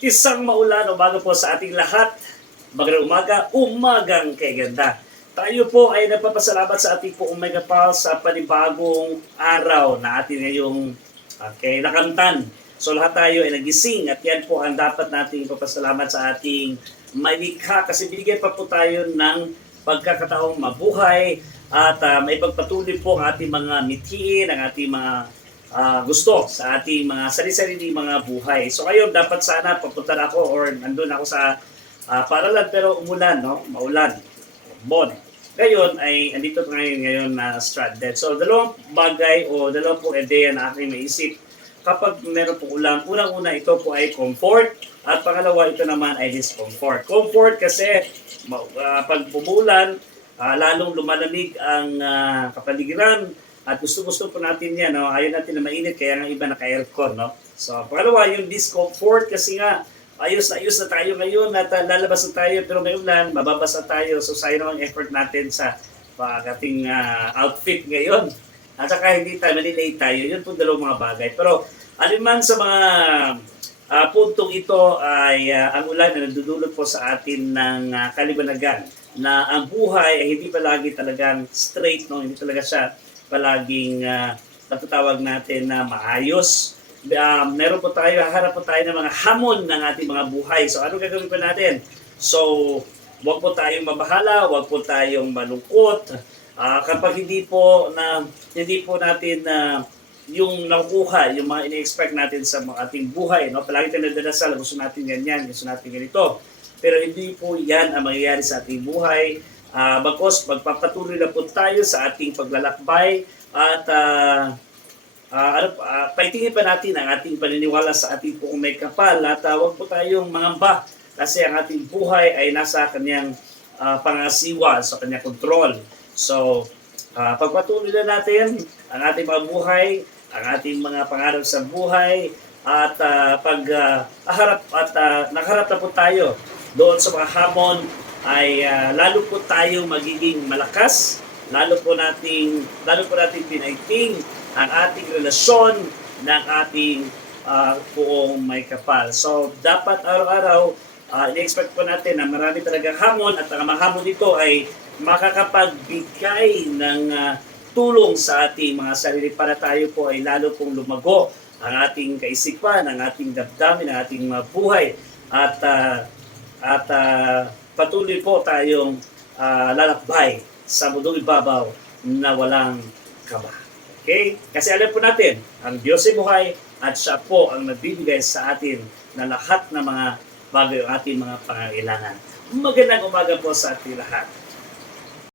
Isang maulan umaga po sa ating lahat. Magandang umaga, umagang kay ganda. Tayo po ay nagpapasalamat sa ating po Omega Pals sa panibagong araw na atin ngayong nakamtan. So lahat tayo ay nagising at yan po ang dapat nating ipapasalamat sa ating malikha kasi binigyan pa po tayo ng pagkakataong mabuhay at may pagpatuloy po ang ating mga mithiin, ang ating mga gusto sa ating mga sarili-sarili mga buhay. So ngayon, dapat sana papunta na ako or nandun ako sa paralan pero umulan, no? Maulan. Bon. Ngayon ay andito ngayon na stranded. So dalawang bagay o dalawang pong ideya na aking maisip kapag meron pong ulan. Unang-una ito po ay comfort at pangalawa ito naman ay discomfort. Comfort kasi pag umulan, lalong lumalamig ang kapaligiran. At gusto-gusto po natin yan, no? Ayaw natin na mainit, kaya nga iba naka-aircon, no? So, pangalawa, yung discomfort, kasi nga, ayos na tayo ngayon at lalabas na tayo, pero may ulan, mababasa tayo. So, sayang naman effort natin sa ating outfit ngayon. At saka hindi tayo, malilate tayo. Yun po dalawang mga bagay. Pero, aliman sa mga puntong ito ay ang ulan na nagdudulot po sa atin ng kalibanagan na ang buhay ay hindi palagi talagang straight, no? Hindi talaga siya palaging natatawag natin na maayos. Meron po tayo, haharap po tayo ng mga hamon ng ating mga buhay. So ano gagawin po natin? So wag po tayong mabahala, wag po tayong malungkot. Kapag hindi po natin yung nakukuha, yung mga ini-expect natin sa ating buhay, no? Palagi tayong nadadasal, gusto natin ganyan, gusto natin ganito. Pero hindi po yan ang mangyayari sa ating buhay. Bagkos magpapatuloy na po tayo sa ating paglalakbay at paitingin pa natin ang ating paniniwala sa ating pong may kapal at huwag po tayong mangamba kasi ang ating buhay ay nasa kanyang pangasiwa, sa kanyang kontrol. So, pagpatuloy na natin ang ating mga buhay, ang ating mga pangarap sa buhay at nakaharap na po tayo doon sa mga hamon ay lalo po tayo magiging malakas, lalo po nating pinaiting ang ating relasyon ng ating buong may kapal. So dapat araw-araw i-expect po natin na marami talagang hamon at ang mga hamon dito ay makakapagbigay ng tulong sa ating mga sarili para tayo po ay lalo pong lumago ang ating kaisipan, ang ating damdamin, ang ating mga buhay at patuloy po tayong lalakbay sa mundong ibabaw na walang kaba. Okay? Kasi alam po natin, ang Diyos ay buhay at siya po ang nagbibigay sa atin na lahat ng mga bagay ang ating mga pangangailangan. Magandang umaga po sa ating lahat.